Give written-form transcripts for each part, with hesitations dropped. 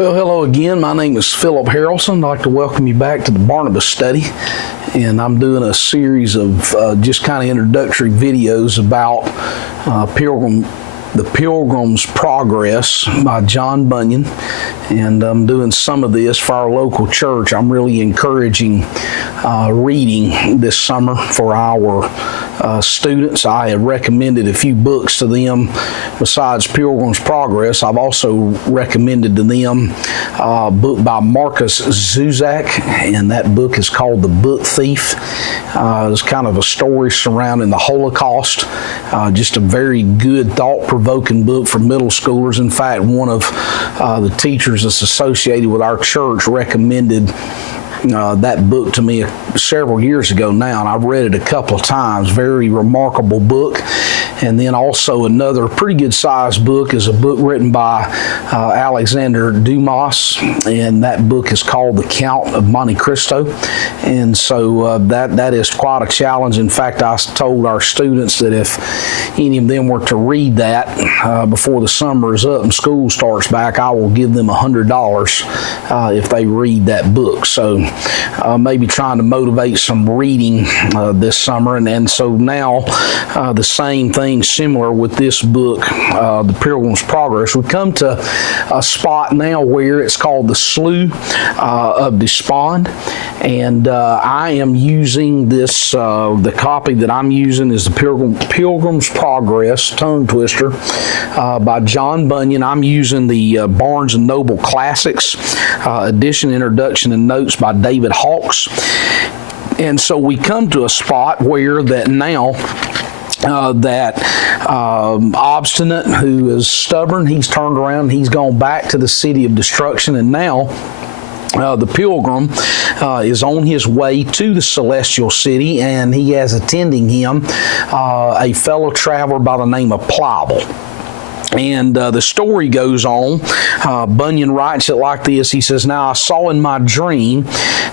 Well, hello again. My name is Philip Harrelson. I'd like to welcome you back to the Barnabas Study. And I'm doing a series of just kind of introductory videos about The Pilgrim's Progress by John Bunyan. And I'm doing some of this for our local church. I'm really encouraging reading this summer for our students. I have recommended a few books to them besides Pilgrim's Progress. I've also recommended to them a book by Marcus Zuzak, and that book is called The Book Thief. It's kind of a story surrounding the Holocaust. Just a very good, thought-provoking book for middle schoolers. In fact, one of the teachers that's associated with our church recommended that book to me several years ago now, and I've read it a couple of times. Very remarkable book. And then also another pretty good sized book is a book written by Alexander Dumas, and that book is called The Count of Monte Cristo. And so that is quite a challenge. In fact, I told our students that if any of them were to read that before the summer is up and school starts back, I will give them $100 if they read that book. So maybe trying to motivate some reading this summer. And so now the same thing, similar with this book, The Pilgrim's Progress. We come to a spot now where it's called the Slough of Despond. And I am using this, the copy that I'm using is The Pilgrim's Progress, tongue twister, by John Bunyan. I'm using the Barnes & Noble Classics edition, introduction and notes by David Hawkes. And so we come to a spot where that now obstinate, who is stubborn, he's turned around, he's gone back to the city of destruction, and now the pilgrim is on his way to the celestial city, and he has attending him a fellow traveler by the name of Pliable. And the story goes on. Bunyan writes it like this. He says, "Now I saw in my dream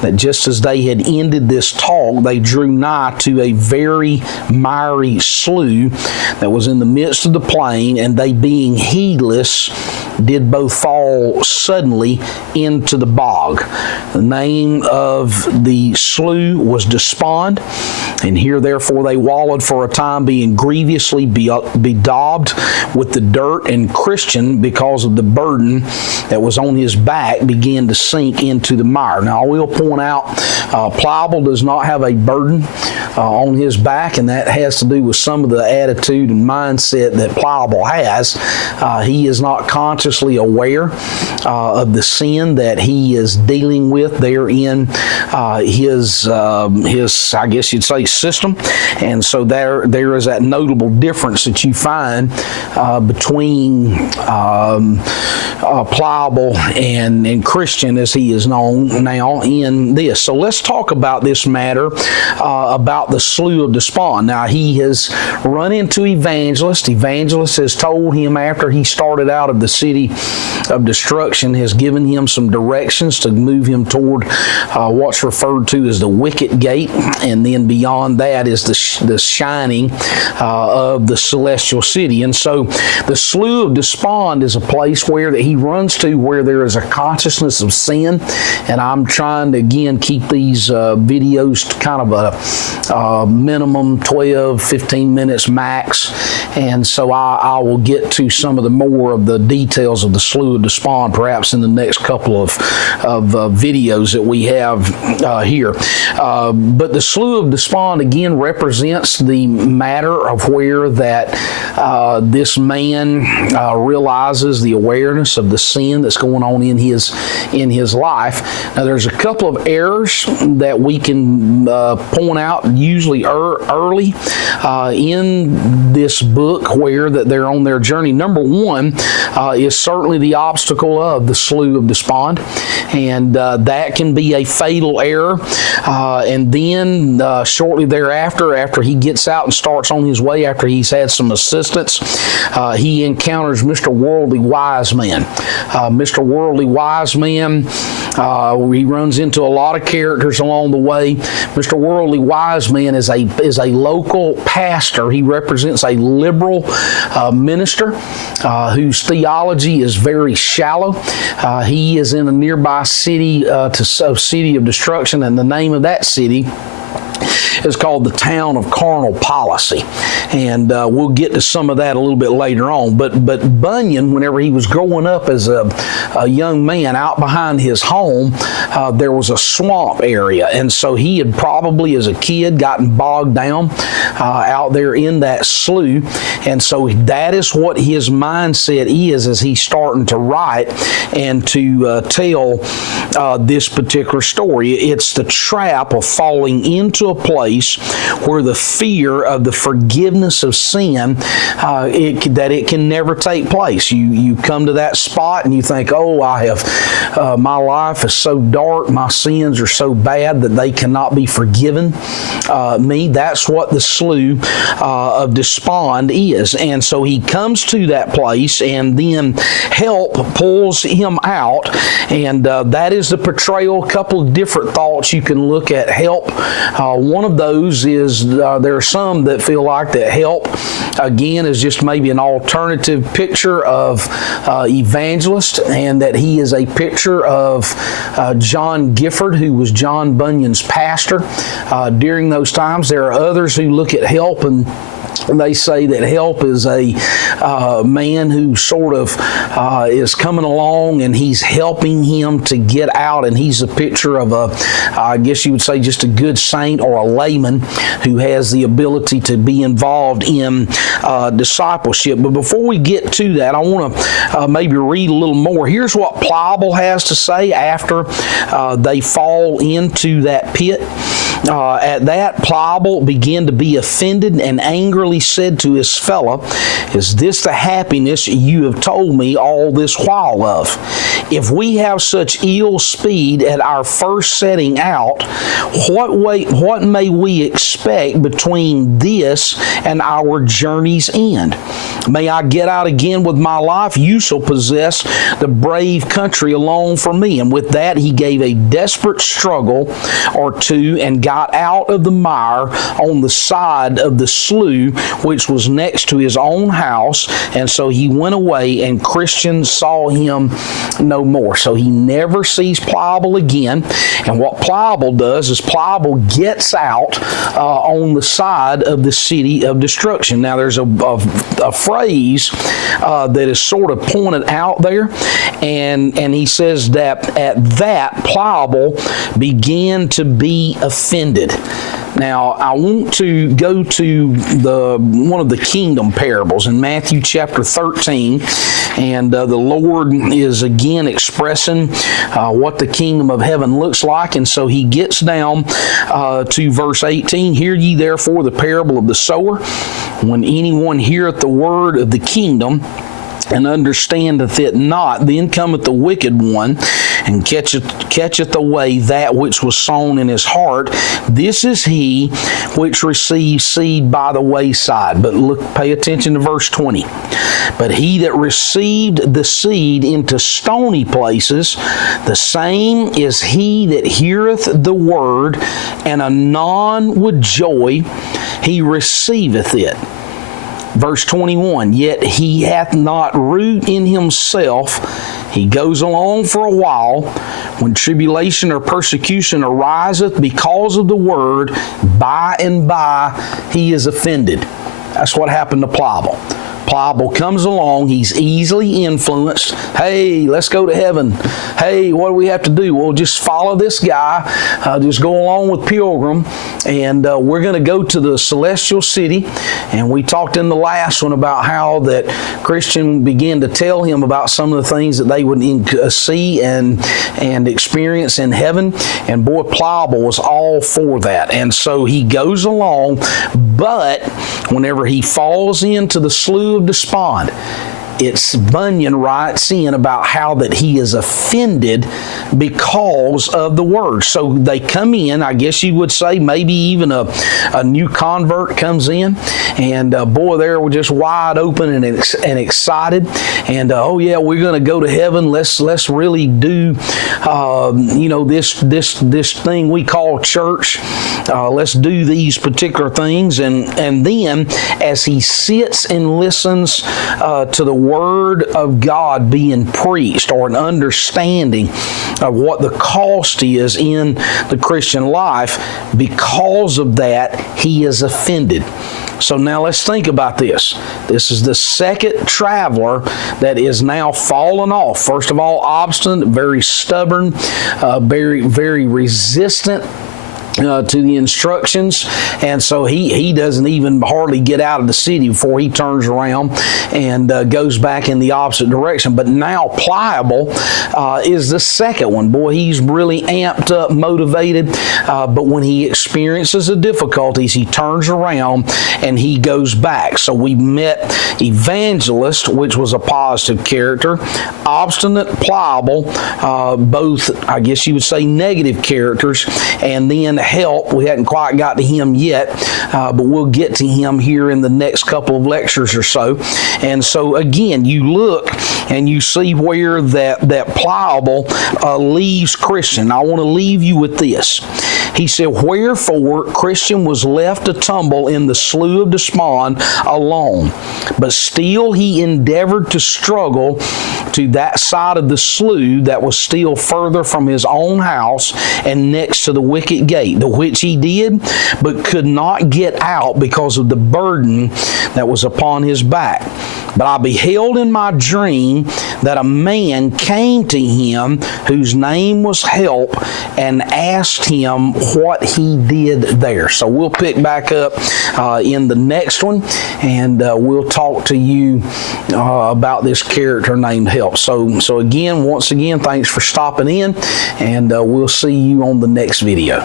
that just as they had ended this talk, they drew nigh to a very miry slough that was in the midst of the plain, and they being heedless did both fall suddenly into the bog. The name of the slough was Despond, and here therefore they wallowed for a time, being grievously bedaubed with the dirt, and Christian, because of the burden that was on his back, began to sink into the mire." Now I will point out, Pliable does not have a burden on his back, and that has to do with some of the attitude and mindset that Pliable has. He is not consciously aware of the sin that he is dealing with there in his I guess you'd say, system. And so there is that notable difference that you find between Pliable and Christian, as he is known now in this. So let's talk about this matter about the Slough of Despond. Now he has run into Evangelist. Evangelist has told him, after he started out of the city of destruction, has given him some directions to move him toward what's referred to as the wicket gate, and then beyond that is the shining of the celestial city. And so the Slough of Despond is a place where that he runs to where there is a consciousness of sin, and I'm trying to again keep these videos to kind of a minimum 12-15 minutes max, and so I will get to some of the more of the details of the Slough of Despond perhaps in the next couple of videos that we have here. But the Slough of Despond again represents the matter of where that this man realizes the awareness of the sin that's going on in his life. Now there's a couple of errors that we can point out usually early in this book where that they're on their journey. Number one is certainly the obstacle of the Slough of Despond, and that can be a fatal error. And then shortly thereafter, after he gets out and starts on his way, after he's had some assistance, he encounters Mr. Worldly Wise Man. Mr. Worldly Wise Man He runs into a lot of characters along the way. Mr. Worldly Wiseman is a local pastor. He represents a liberal minister whose theology is very shallow. He is in a nearby city city of destruction, and the name of that city is called the Town of Carnal Policy, and we'll get to some of that a little bit later on. But Bunyan, whenever he was growing up as a young man, out behind his home, there was a swamp area, and so he had probably, as a kid, gotten bogged down out there in that slough, and so that is what his mindset is as he's starting to write and to tell this particular story. It's the trap of falling into a place where the fear of the forgiveness of sin, that it can never take place. You come to that spot and you think, oh, my life is so dark, my sins are so bad that they cannot be forgiven me. That's what the Slough of Despond is. And so he comes to that place, and then help pulls him out, and that is the portrayal. A couple of different thoughts you can look at help. One of those is there are some that feel like that help, again, is just maybe an alternative picture of evangelist, and that he is a picture of John Gifford, who was John Bunyan's pastor during those times. There are others who look at help and they say that help is a man who sort of is coming along and he's helping him to get out, and he's a picture of I guess you would say, just a good saint or a layman who has the ability to be involved in discipleship. But before we get to that, I want to maybe read a little more. Here's what Pliable has to say after they fall into that pit. At that, Pliable began to be offended and angrily said to his fellow, "Is this the happiness you have told me all this while of? If we have such ill speed at our first setting out, what may we expect between this and our journey's end? May I get out again with my life? You shall possess the brave country alone for me." And with that, he gave a desperate struggle or two and got out of the mire on the side of the slough, which was next to his own house. And so he went away, and Christian saw him no more. So he never sees Pliable again. And what Pliable does is Pliable gets out on the side of the city of destruction. Now there's a phrase that is sort of pointed out there, and he says that at that Pliable began to be offended. Now, I want to go to one of the kingdom parables in Matthew chapter 13, and the Lord is again expressing what the kingdom of heaven looks like, and so he gets down to verse 18. "Hear ye therefore the parable of the sower. When anyone heareth the word of the kingdom, and understandeth it not, then cometh the wicked one, and catcheth away that which was sown in his heart. This is he which receives seed by the wayside." But look, pay attention to verse 20. "But he that received the seed into stony places, the same is he that heareth the word, and anon with joy he receiveth it." Verse 21, "Yet he hath not root in himself. He goes along for a while. When tribulation or persecution ariseth because of the word, by and by he is offended." That's what happened to Pliable. Pliable comes along, he's easily influenced. Hey, let's go to heaven. Hey, what do we have to do? Well, just follow this guy, just go along with Pilgrim, and we're going to go to the celestial city. And we talked in the last one about how that Christian began to tell him about some of the things that they would see and experience in heaven. And boy, Pliable was all for that. And so he goes along, but whenever he falls into the Slough of Despond, it's Bunyan writes in about how that he is offended because of the word. So they come in, I guess you would say, maybe even a new convert comes in, and boy, they're just wide open and excited, and oh yeah, we're going to go to heaven. Let's really do this thing we call church. Let's do these particular things, and then as he sits and listens to the Word of God being preached, or an understanding of what the cost is in the Christian life, because of that, he is offended. So now let's think about this. This is the second traveler that is now fallen off. First of all, obstinate, very stubborn, very, very resistant to the instructions, and so he doesn't even hardly get out of the city before he turns around and goes back in the opposite direction. But now Pliable is the second one. Boy, he's really amped up, motivated, but when he experiences the difficulties, he turns around and he goes back. So we met Evangelist, which was a positive character, obstinate, Pliable, both, I guess you would say, negative characters, and then Help. We hadn't quite got to him yet, but we'll get to him here in the next couple of lectures or so. And so again, you look and you see where that Pliable leaves Christian. I want to leave you with this. He said, wherefore Christian was left to tumble in the Slough of Despond alone, but still he endeavored to struggle to that side of the slough that was still further from his own house and next to the wicket gate, the which he did, but could not get out because of the burden that was upon his back. But I beheld in my dream that a man came to him whose name was Help, and asked him what he did there. So we'll pick back up in the next one, and we'll talk to you about this character named Help. So again, once again, thanks for stopping in, and we'll see you on the next video.